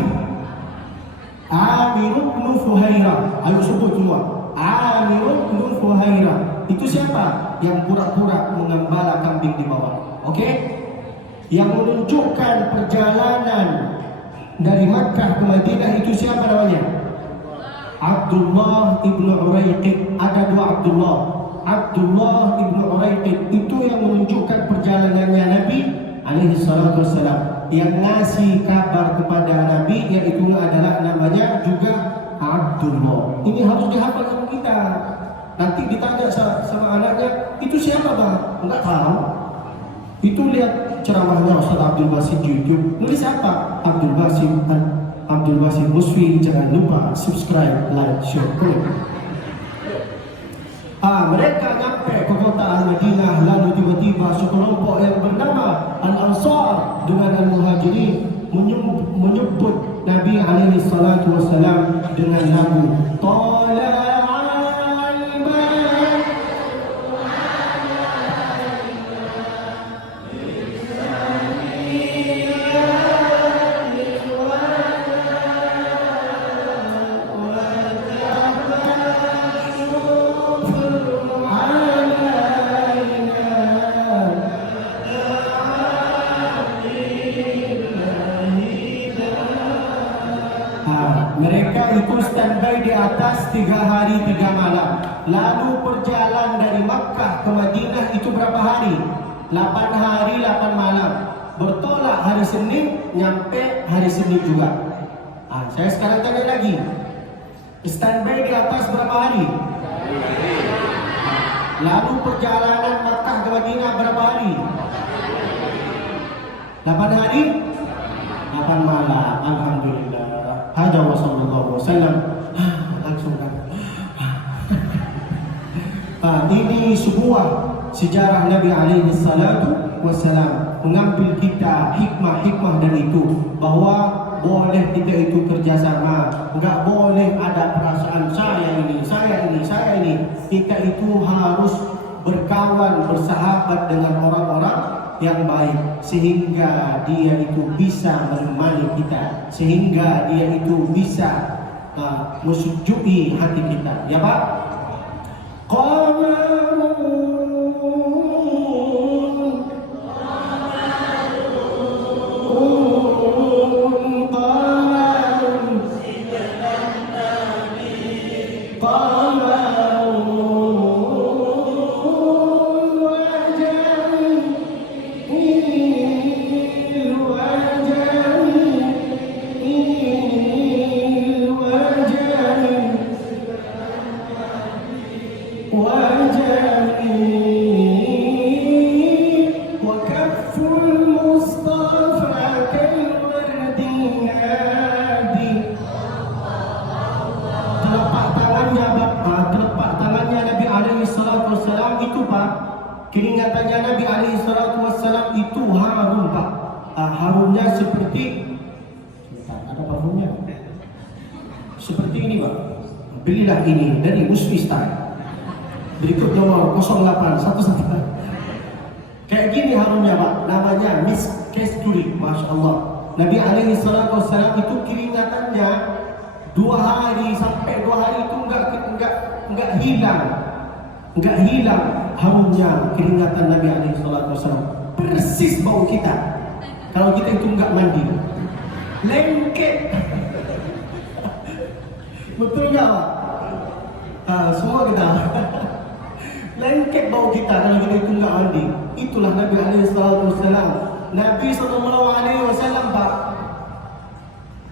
bin Fuhairah. Ayo sebut semua. Amir bin Fuhairah. Itu siapa? Yang pura-pura mengembala kambing di bawah. Oke? Yang menunjukkan perjalanan dari Makkah ke Madinah itu siapa namanya? Abdullah ibn Uraiqib. Ada 2 Abdullah. Abdullah ibn Uraiqib itu yang menunjukkan perjalanannya Nabi alaihi salatu wassalam. Yang ngasih kabar kepada Nabi, yaitu adalah namanya juga Abdullah. Ini harus dihafal sama kita. Nanti ditanya sama anaknya, itu siapa Bang? Enggak tahu. Itu lihat ceramahnya Ustaz Abdul Basit di YouTube. Nulis apa? Abdul Basit Musfi. Jangan lupa subscribe, like, share, komen. Mereka nyampe ke kota Al-Madinah, lalu tiba-tiba sekelompok yang bernama Al-Ansar dengan Al-Muhajirin menyebut Nabi alaihi salatu wassalam dengan lagu Tala'al Badr. Mereka itu standby di atas 3 hari 3 malam. Lalu perjalanan dari Makkah ke Madinah itu berapa hari? 8 hari 8 malam. Bertolak hari Senin, nyampe hari Senin juga. Saya sekarang tanya lagi, standby di atas berapa hari? Lalu perjalanan Makkah ke Madinah berapa hari? 8 hari 8 malam. Alhamdulillah. Hada wa sallallahu wasallam. Langsung kan. Ini sebuah sejarah Nabi alaihi salatu wassalam, mengambil kita hikmah-hikmah dari itu, bahwa boleh kita itu kerjasama, enggak boleh ada perasaan saya ini. Kita itu harus berkawan, bersahabat dengan orang-orang yang baik, sehingga dia itu bisa menemani kita, sehingga dia itu bisa menyejukkan hati kita. Ya Pak? Keringatannya Nabi alaihi salatu wassalam itu harum, Pak. Harumnya seperti, ada parfumnya seperti ini, Pak. Belilah ini dari Uzbekistan. Berikut nomor 0811. Kayak gini harumnya, Pak. Namanya Misk Kasturi. Masya Allah. Nabi alaihi salatu wassalam itu keringatannya 2 hari sampai 2 hari itu enggak hilang harumnya keringatan Nabi alaihi salatu wasallam. Persis bau kita kalau kita itu enggak mandi. Lengket. Betul enggak, Pak? Semua kita lengket bau kita kalau kita itu enggak mandi. Itulah Nabi alaihi salatu wasallam. Nabi sallallahu alaihi wasallam, Pak.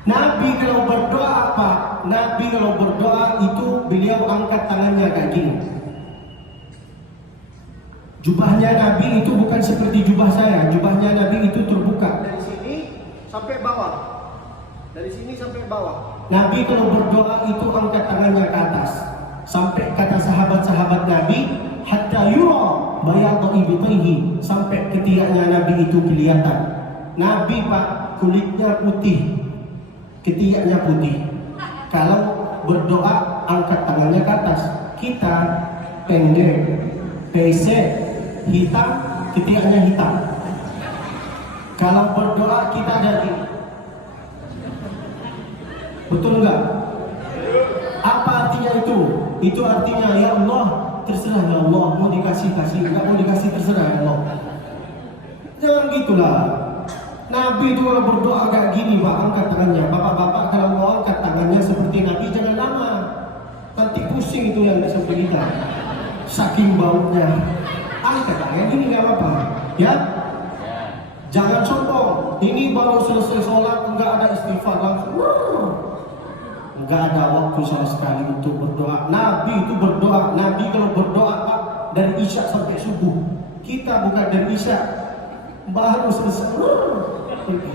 Nabi kalau berdoa, Pak, Nabi kalau berdoa itu beliau angkat tangannya kayak gini. Jubahnya Nabi itu bukan seperti jubah saya. Jubahnya Nabi itu terbuka dari sini sampai bawah. Dari sini sampai bawah. Nabi kalau berdoa itu angkat tangannya ke atas. Sampai kata sahabat-sahabat Nabi, hatta yura bayadu ibtayhi, sampai ketiaknya Nabi itu kelihatan. Nabi, Pak, kulitnya putih, ketiaknya putih. Kalau berdoa angkat tangannya ke atas. Kita pendek, pesek, hitam, ketiaknya hitam. Kalau berdoa kita dari, betul enggak? Apa artinya itu? Itu artinya, ya Allah, terserah ya Allah, mau dikasih kasih, enggak mau dikasih terserah ya Allah. Jangan gitulah. Nabi itu kalau berdoa agak gini, Pak, angkat tangannya. Bapak-bapak kalau mau angkat tangannya seperti Nabi jangan lama, nanti pusing itu yang seperti kita. Saking baunya. Angkat tangan ini nggak apa-apa, ya. Jangan sombong. Ini baru selesai sholat, nggak ada istighfar langsung. Nggak ada waktu sama sekali untuk berdoa. Nabi itu berdoa. Nabi kalau berdoa, Pak, dari isya sampai subuh. Kita bukan dari isya baru selesai pergi.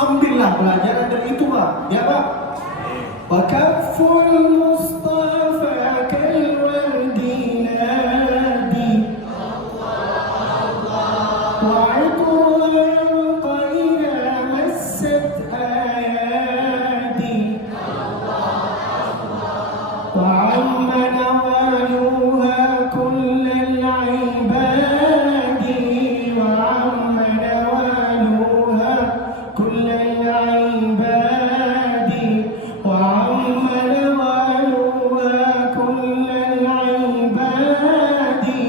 Ambillah pelajaran dari itu Pak, ya Pak. Wa kaful Mustafa kalwaldi nadi wa itruqa ila massat ayadi wa amma nawaluha kullal ibadi wa amma nawaluha kullal ibadi wa amma nawaluha kullal ibadi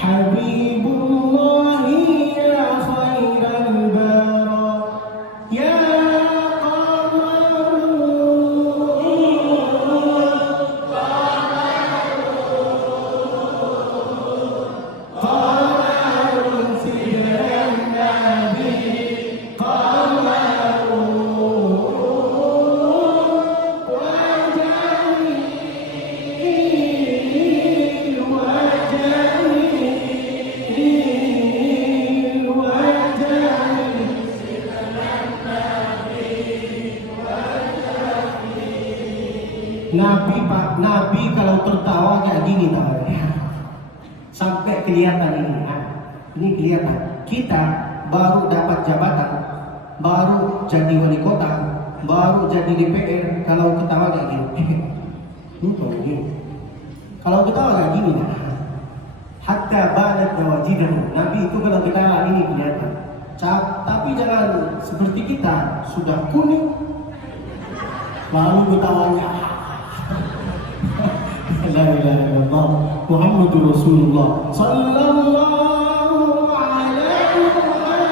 habibullah ya khairal bara ya Nabi Pak, Nabi kalau tertawa kayak gini tawanya. Sampai kelihatan ini. Nah, ini kelihatan. Kita baru dapat jabatan, baru jadi wali kota, baru jadi DPR kalau ketawa kayak gini. Kalau ketawa kayak gini nah. Hatta balat nawajidahu. Nabi itu kalau ketawa ini kelihatan. Tapi jangan seperti kita sudah kuning lalu ketawanya. La ilaha illallah Muhammadur Rasulullah sallallahu alaihi Muhammad.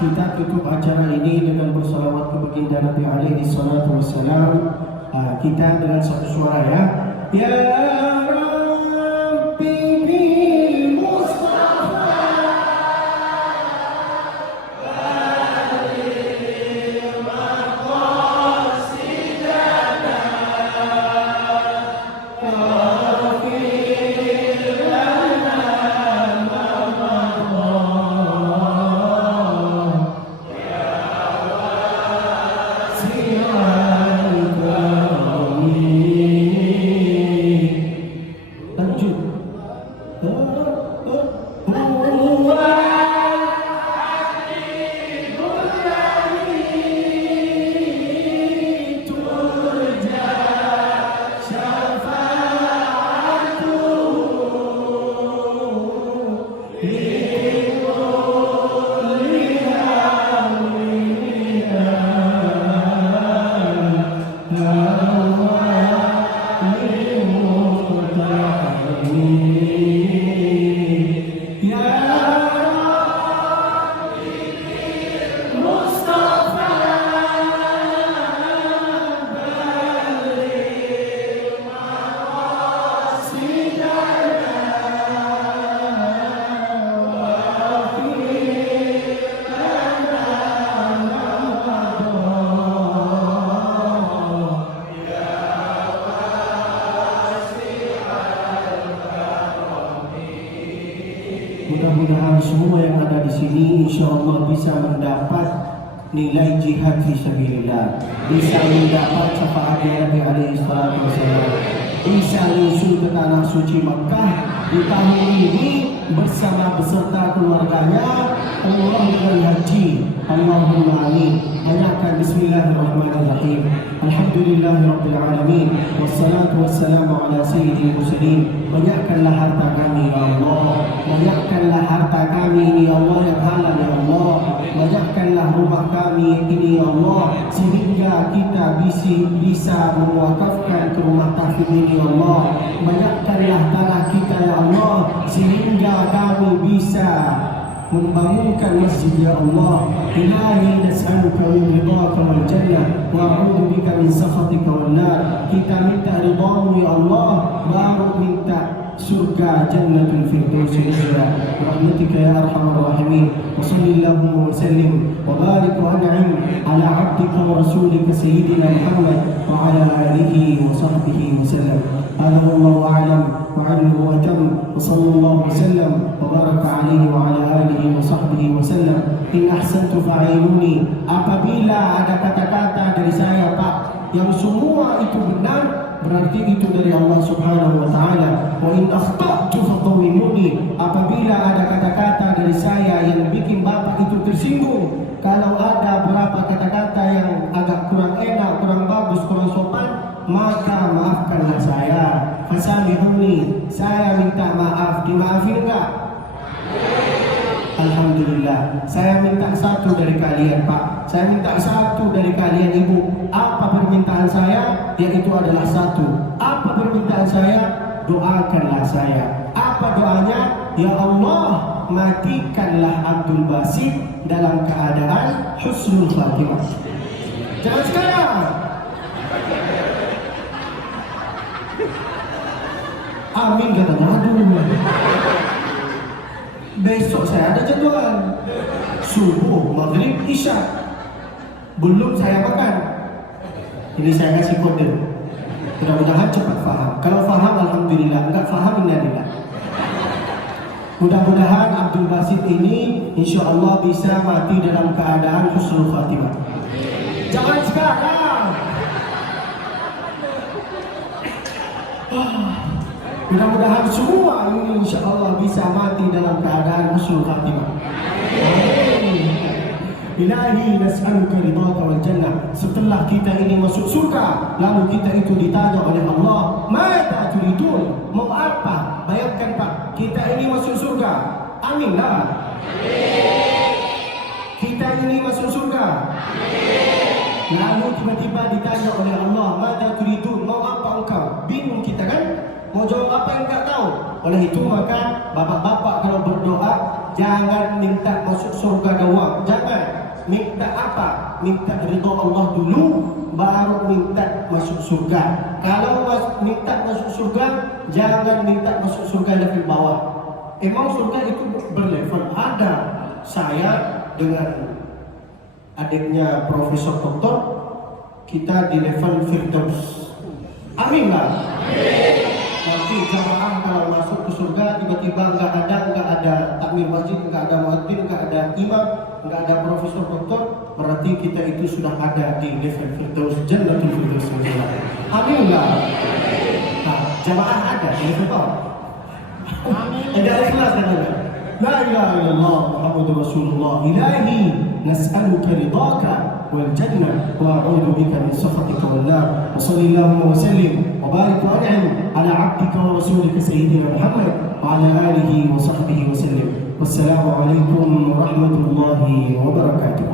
Kita tutup acara ini dengan bersalawat ke baginda Nabi alaihi salatu wassalam. Kita dengan satu suara ya. Ya Rabbi bil Mustafa baligh maqasidana waghfir lana ma madha. Mudah-mudahan semua yang ada di sini insyaallah bisa mendapat nilai jihad fi sabilillah, bisa mendapat syafaat Nabi alaihi salatu wasallam, bisa nyusul ke tanah suci Mekah di tahun ini bersama beserta keluarganya umrah dan haji. Allahumma amin. Banyakkan bismillahirrahmanirrahim. Alhamdulillahirabbil alamin. Wassalatu wassalamu ala sayyidil mursalin. Banyakkanlah harta kami ya Allah. Banyakkanlah harta kami ini ya Allah yang halal ya Allah. Banyakkanlah rumah kami ini ya Allah sehingga kita bisa mewakafkan ke rumah tahfidz ini ya Allah. Banyakkanlah tanah kita ya Allah sehingga kami bisa membangunkan masjid ya Allah. Ilahi nas'aluka min ridhaka wal jannah wa a'udzu bika min sakhatika wan nar. Kita minta ridhamu ya Allah, baru minta surga jannatul firdaus nuzula rahmatika ya arhamar rahimin. Wa sallallahu wa sallim wa barik wa an'im ala 'abdika wa rasulika sayyidina Muhammad wa ala alihi wa sahbihi wa sallam. Hadha wallahu a'lam wa 'alimu wa tam wa sallallahu wa sallam wa baraka alaihi wa ala alihi wa sahbihi wa sallam. In ahsantu fa'inuni. Apabila ada kata-kata dari saya Pak yang semua itu benar, berarti itu dari Allah Subhanahu wa taala. Wa in akhta'tu fatawwimuni. Apabila ada kata-kata dari saya yang bikin Bapak itu tersinggung, kalau ada beberapa kata-kata yang agak kurang enak, kurang bagus, kurang sopan, maka maafkanlah saya. Fasamihuni. Saya minta maaf. Dimaafin enggak? Alhamdulillah. Saya minta satu dari kalian Pak. Saya minta satu dari kalian Ibu. Apa permintaan saya? Yaitu adalah satu. Apa permintaan saya? Doakanlah saya. Apa doanya? Ya Allah, matikanlah Abdul Basit dalam keadaan husnul khatimah. Jangan sekarang. Amin katanya. Aduh. Besok saya ada jadwal subuh, maghrib, isya. Belum saya makan. Ini saya kasih kode. Mudah-mudahan cepat faham. Kalau faham alhamdulillah, enggak faham innalillah. Mudah-mudahan Abdul Basit ini insya Allah bisa mati dalam keadaan husnul khatimah. Jangan sekarang. Mudah-mudahan semua ini insya Allah bisa mati dalam keadaan husnul khatimah. Ilahi nas'aluka ridhaka wal jannah. Setelah kita ini masuk surga, lalu kita itu ditanya oleh Allah, "Mada turidun?" Mau apa? Bayangkan Pak, kita ini masuk surga. Amin lah. Kita ini masuk surga. Lalu tiba-tiba ditanya oleh Allah, "Mada turidun?" Mau apa engkau? Bingung kita kan? Mau jawab apa yang enggak tahu. Oleh itu maka bapak-bapak kalau berdoa jangan minta masuk surga doang. Jangan. Minta apa? Minta ridho Allah dulu, baru minta masuk surga. Kalau minta masuk surga, jangan minta masuk surga level bawah. Emang surga itu berlevel. Ada saya dengan adiknya Profesor Doktor, kita di level Firdaus. Amin lah. Nanti jamaah kalau masuk ke surga tiba-tiba nggak ada takmir masjid, nggak ada muadzin, nggak ada imam, nggak ada profesor doktor, berarti kita itu sudah ada di level Firdaus, jannatul firdaus. Amin lah. Nah, jamaah ada di level bawah. Ada ikhlas kan? La ilaha illallah Muhammadur Rasulullah. Ilahi nas'aluka ridhaka wal jannah wa a'udzu bika min sakhatika wan nar. Wa sallallahu wa sallim wa barik wa an'im ala 'abdika wa rasulika sayyidina Muhammad wa ala alihi wa sahbihi wa sallim. Wassalamu alaikum warahmatullahi wabarakatuh.